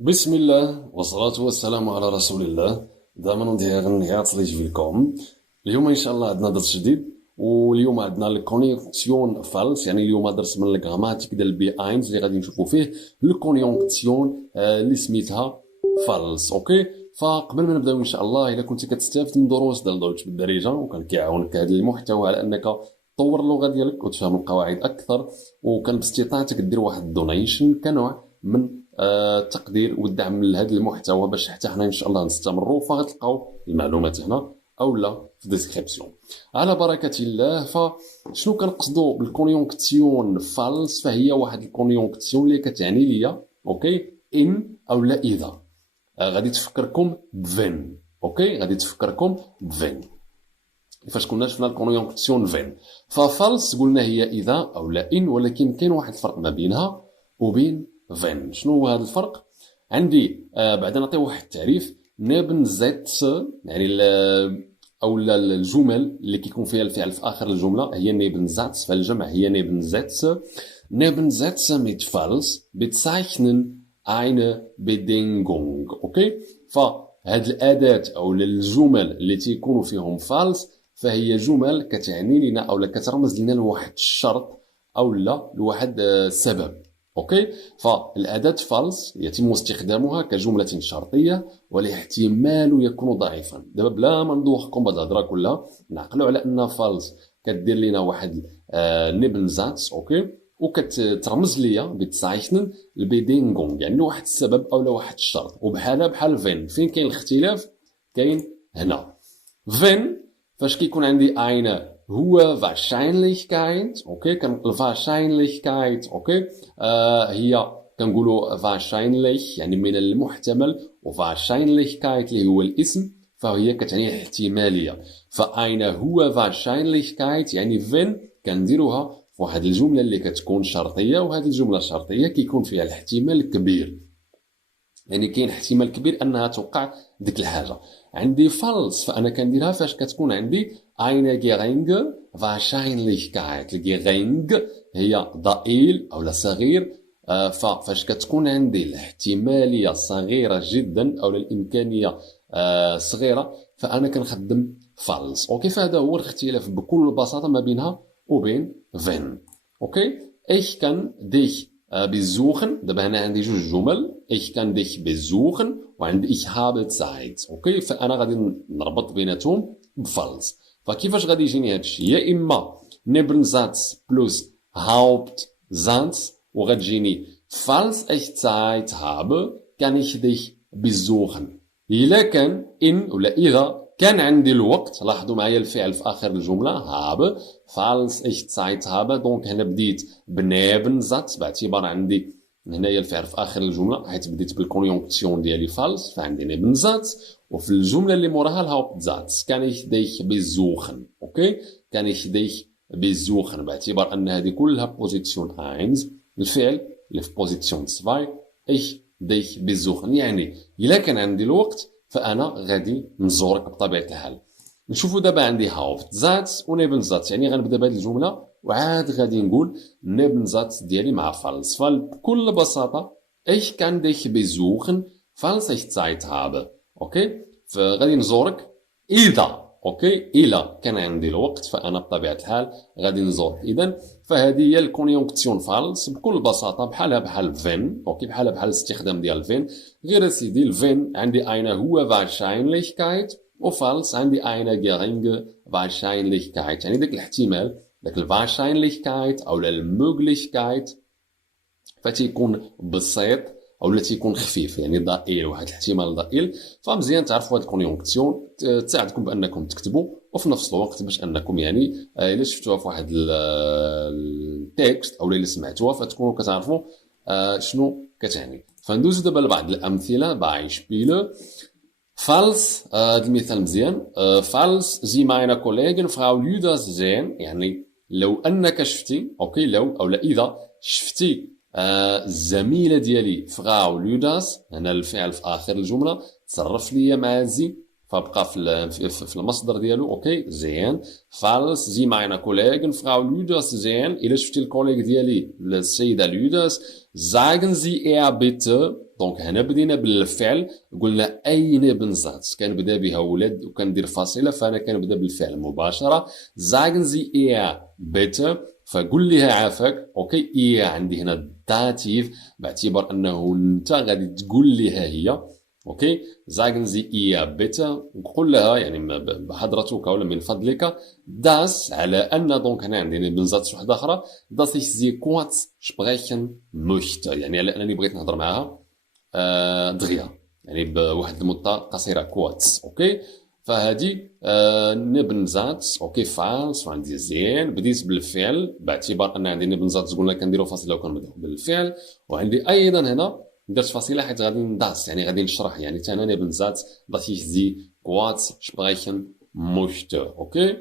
بسم الله والصلاة والسلام على رسول الله. دائما ندير herzlich willkommen. اليوم ان شاء الله عندنا درس جديد، واليوم عندنا الكونيونكسيون فالس. يعني اليوم درس من الجراماتيك ديال البي 1 اللي غادي نشوفوا فيه الكونيونكسيون اللي سميتها فالس. اوكي، فقبل ما نبداو ان شاء الله، الا كنتي كتستافد من دروس ديال دويتش بالدارجه وكان كيعاونك هذا المحتوى على انك تطور اللغه ديالك وتفهم القواعد اكثر، وكان باستطاعتك دير واحد الدونيشن كنوع من التقدير والدعم لهذا المحتوى، باش حتى حنا ان شاء الله نستمروا، فغتلقاو المعلومات هنا او لا في الديسكريبسيون. على بركه الله. فشنو كنقصدوا بالكونيونكسيون فالس؟ فهي واحد الكونيونكسيون اللي كتعني ليا اوكي ان او لا اذا. غادي تفكركم بفين. اوكي، غادي تفكركم بفين. فاش كنا شفنا الكونيونكسيون فين، ففالس قلنا هي اذا او لا ان، ولكن كاين واحد الفرق ما بينها وبين فين. شنو هو هذا الفرق؟ عندي بعد نعطي واحد التعريف. نيبن زيت يعني او الجمل اللي كيكون فيها الفعل في اخر الجمله هي نيبن زاتس، فالجمع هي نيبن زيتس. نيبن زيتس mit falls bezeichnen eine Bedingung. اوكي، فهاد الاداه او الجمل اللي تيكونوا فيهم فالس فهي جمل كتعني لنا او كترمز لنا لواحد الشرط او لا لواحد سبب. اوكي، فالاداه فالس يتم استخدامها كجمله شرطيه والاحتمال يكون ضعيفا. دابا بلا ما ندوخكم بهاد الهضره كلها، نعقلوا على ان فالس كدير لنا واحد نبنزات اوكي، وكترمز ليا بتسايشنن البيدينغونغ، يعني واحد السبب او واحد الشرط. وبحالها بحال فين كاين الاختلاف؟ كاين هنا فين فاش كيكون عندي eine hohe Wahrscheinlichkeit. اوكي، كان Wahrscheinlichkeit اوكي هي كنقولوا wahrscheinlich يعني من المحتمل، و Wahrscheinlichkeit اللي هو الاسم فهي كتعني الاحتماليه. فاين هو Wahrscheinlichkeit يعني فين كنديروها في واحد الجمله اللي كتكون شرطيه، وهذه الجمله الشرطيه كيكون فيها الاحتمال كبير، يعني كاين احتمال كبير انها توقع ديك الحاجه. عندي فالس فانا كنديرها فاش كتكون عندي eine geringe Wahrscheinlichkeit. الجيرينغ هي ضئيل او صغير، فاش كتكون عندي الاحتماليه صغيره جدا او الامكانيه صغيره فانا كنخدم فالس. اوكي، فهذا هو الاختلاف بكل بساطه ما بينها وبين فين. اوكي، ich kann dich besuchen. دابا هنا عندي جوج جمل، ich kann dich besuchen وعندي ich habe Zeit. اوكي، فانا غادي نربط بيناتهم بفالس. فكيفاش غادي يجيني هادشي؟ يا اما نبرنزاتس بلس هاوبتزاتس وغتجيني falls ich Zeit habe kann ich dich besuchen. الا كان ان ولا اذا كان عندي الوقت، لاحظوا معايا الفعل في اخر الجمله هابه falls ich Zeit habe. دونك هنا بديت بنيبنزاتس باعتبار عندي هنايا الفعل في اخر الجمله، حيت بديت بالكونيونكسيون ديالي فالس فعندي نيبنزاتس، وفي الجمله اللي موراها الهاوبتزاتس كان ich dich besuchen. اوكي، كان ich dich besuchen باعتبار ان هذه كلها بوزيسيون 1. الفعل اللي في بوزيسيون 2 ich dich besuchen، يعني الا كان عندي الوقت فانا غادي نزورك بطبيعه الحال. نشوفوا دابا عندي هاوبتزاتس ونيبنزاتس، يعني غنبدا بهذه الجمله وعاد غادي نقول نيبنزاتس ديالي مع فالس. فبكل بساطه ich kann dich besuchen falls ich Zeit habe. اوكي، فغادي نزورك اذا اوكي الا كان عندي الوقت فانا بطبيعه الحال غادي نزورك. اذا فهذه هي الكونيونكسيون فالس بكل بساطه، بحالها بحال فين. اوكي، بحالها بحال الاستخدام ديال فين، غير سيدي الفين عندي eine hohe Wahrscheinlichkeit وفالس عندي eine geringe Wahrscheinlichkeit، يعني داك الاحتمال، داك الwahrscheinlichkeit او المöglichkeit فتيكون بسيط او لا تيكون خفيف، يعني ضئيل، واحد الاحتمال ضئيل. فمزيان تعرفوا هاد الكونيونكسيون تساعدكم بانكم تكتبوا، وفي نفس الوقت باش انكم يعني الا شفتوها في واحد التكست او الا سمعتوها فتكونوا كتعرفوا شنو كتعني. فندوزو دابا لبعض الامثله. بايشبيل falls المثال مزيان. falls Sie meine Kollegin Frau Lüders sehen، يعني لو انك شفتي، اوكي لو او لا اذا شفتي الزميله ديالي فراو لوداس، هنا الفعل في اخر الجمله تصرف ليا مع زي فبقى في المصدر ديالو. اوكي زين. falls Sie meine Kollegen Frau Lüders sehen، الا شفتي الكوليغ ديالي السيده لودرس، sagen Sie er bitte. دونك هنا بدينا بالفعل، قلنا اين بنزات كنبدا بها ولاد وكندير فاصله، فانا كنبدا بالفعل مباشره. sagen Sie er bitte، فقول لها عافاك. اوكي ايه عندي هنا داتيف باعتبار انه انت غادي تقول لها هي. اوكي sagen Sie ihr bitte، وقول لها يعني بحضرتك ولا من فضلك. das على ان دونك هنا عندي بنزات واحده اخرى، dass ich sie kurz sprechen möchte، يعني على انني بغيت نهضر معها دغيا، يعني بواحد المده قصيره كواتس. اوكي فهذه نبنزات. اوكي فالس وعندي زين، بديت بالفعل باعتبار ان عندي نبنزات قلنا كنديروا فاصله وكنبداو بالفعل، وعندي ايضا هنا درت فاصله حيت غادي نداس، يعني غادي نشرح، يعني حتى انا نبنزات dass ich sie kurz sprechen möchte. اوكي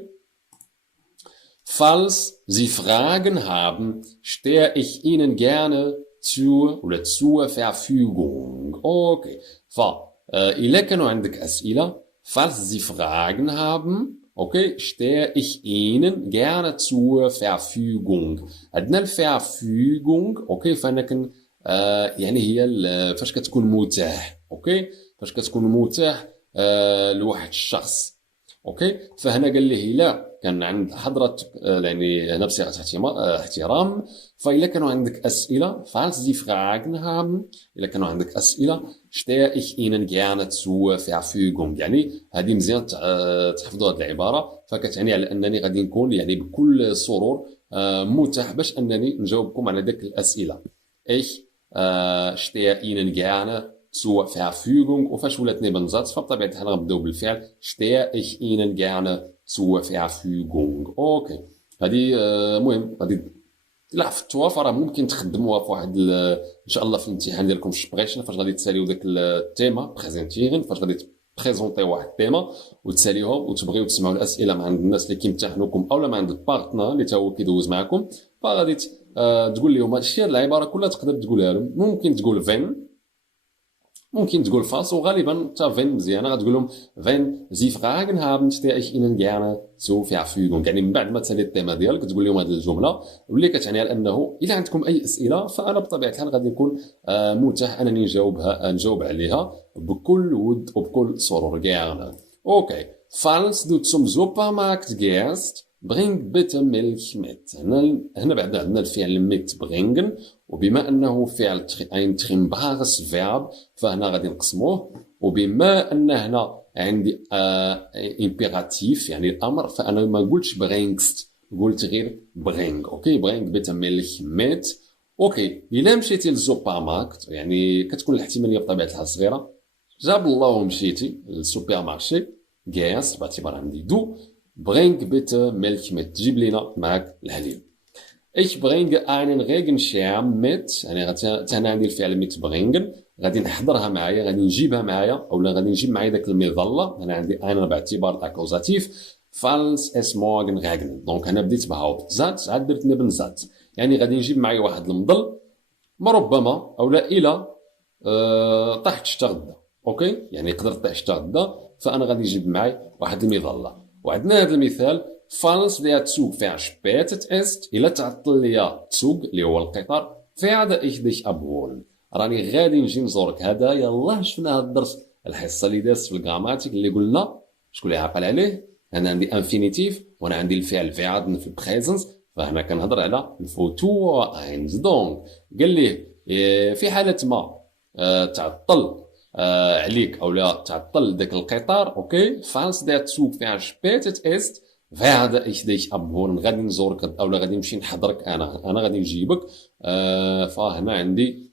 falls Sie Fragen haben stehe ich Ihnen gerne zur Verfügung. اوكي إلا كانوا عندك أسئلة، falls Sie Fragen haben، okay, stehe ich Ihnen gerne zur Verfügung. عندنا الverfügung، okay، فأنا يعني هي فاش كتكون متاح. اوكي فاش كتكون متاح لواحد الشخص. اوكي فهنا قال لي لا كان عند حضرتك، يعني هنا بصيغه احترام. فإلا كانوا عندك أسئلة، falls Sie Fragen haben، إلا كانوا عندك أسئلة stehe ich Ihnen gerne zur Verfügung. يعني هذه مزيان تحفظوا هذه العبارة، فكتعني على أنني غادي نكون يعني بكل سرور متاح باش أنني نجاوبكم على ذاك الأسئلة. ich stehe Ihnen gerne zur Verfügung. وفاش ولات نبنزات فبطبيعة الحال غنبداو بالفعل stehe ich Ihnen gerne zur Verfügung. اوكي هذه مهم غادي لاحظتوها، فراه ممكن تخدموها في واحد ان شاء الله في الامتحان ديالكم في الشبريشن، فاش غادي تساليو داك التيما بريزونتيرين، فاش غادي بريزونطيو واحد التيما وتساليوها وتبغيو تسمعوا الاسئله مع عند الناس اللي كيمتحنوكم اولا مع عند البارتنر اللي تا هو كيدوز معكم، فغادي تقول لهم هادشي. هاد العباره كلها تقدر تقولها لهم. ممكن تقول فين، ممكن تقول فاس، وغالبا تا فين مزيانه غتقول لهم wenn Sie Fragen haben stehe ich Ihnen gerne zur Verfügung. يعني من بعد ما تسالي التيمه ديالك تقول لهم هذه الجمله واللي كتعني على انه الا عندكم اي اسئله فانا بطبيعه الحال غادي نكون متاح انني نجاوب عليها بكل ود وبكل سرور gerne. اوكي falls du zum Supermarkt gehst bring bitte Milch mit. هنا بعد عندنا الفعل mit bringen، وبما انه فعل ein trimbales verb فهنا غادي نقسموه، وبما ان هنا عندي imperativ يعني الامر، فانا ما قلتش bringst، قلت غير bring. اوكي bring bitte Milch mit. اوكي الا مشيتي للسوبر ماركت، يعني كتكون الاحتماليه بطبيعه الحال صغيره، جاب الله ومشيتي للسوبر مارشي gehst باعتبار عندي دو bring bitte Milch mit، جيب لينا معك الحليب. ich bringe einen Regenschirm mit، يعني هنا عندي الفعل mit bringen، غادي نحضرها معايا، غادي نجيبها معايا، اولا غادي نجيب معايا داك المظله. هنا عندي انا باعتبار الاكوزاتيف falls es morgen regnet. دونك هنا بديت بهاوت زات، عاد درت نبن زات، يعني غادي نجيب معايا واحد المظل ربما اولا الى طاحت الشتا غدا. اوكي يعني يقدر طيح الشتا غدا، فانا غادي نجيب معايا واحد المظله. وعندنا هذا المثال falls der Zug verspätet ist، إلا تعطل ليا Zug اللي هو القطار werde ich dich abholen، راني غادي نجي نزورك. هذا يلاه شفنا هذا الدرس الحصه اللي دازت في الجراماتيك اللي قلنا شكون اللي عاقل عليه. انا عندي انفينيتيف وانا عندي الفعل werden في البريزنس، فهنا كنهضر على الفوتور اينز. دونك قال ليه في حاله ما تعطل عليك او لا تعطل داك القطار، اوكي falls der Zug verspätet ist werde ich dich abholen، غادي نزورك او لا غادي نمشي نحضرك، انا غادي نجيبك. فهنا عندي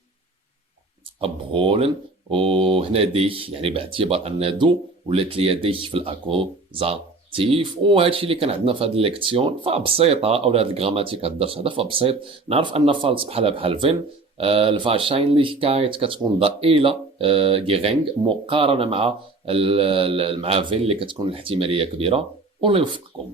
abholen، وهنا ديك يعني باعتبار ان دو ولات ليا ديك في الاكوزاتيف. وهادشي اللي كان عندنا في هذه الليكسيون فبسيطه، او هذا الجراماتيك هذا الدرس هذا فبسيط. نعرف ان فالس بحال فين الفاشاينليchkeit كتكون ضئيله gering مقارنه مع فين اللي كتكون الاحتماليه كبيره. والله يوفقكم.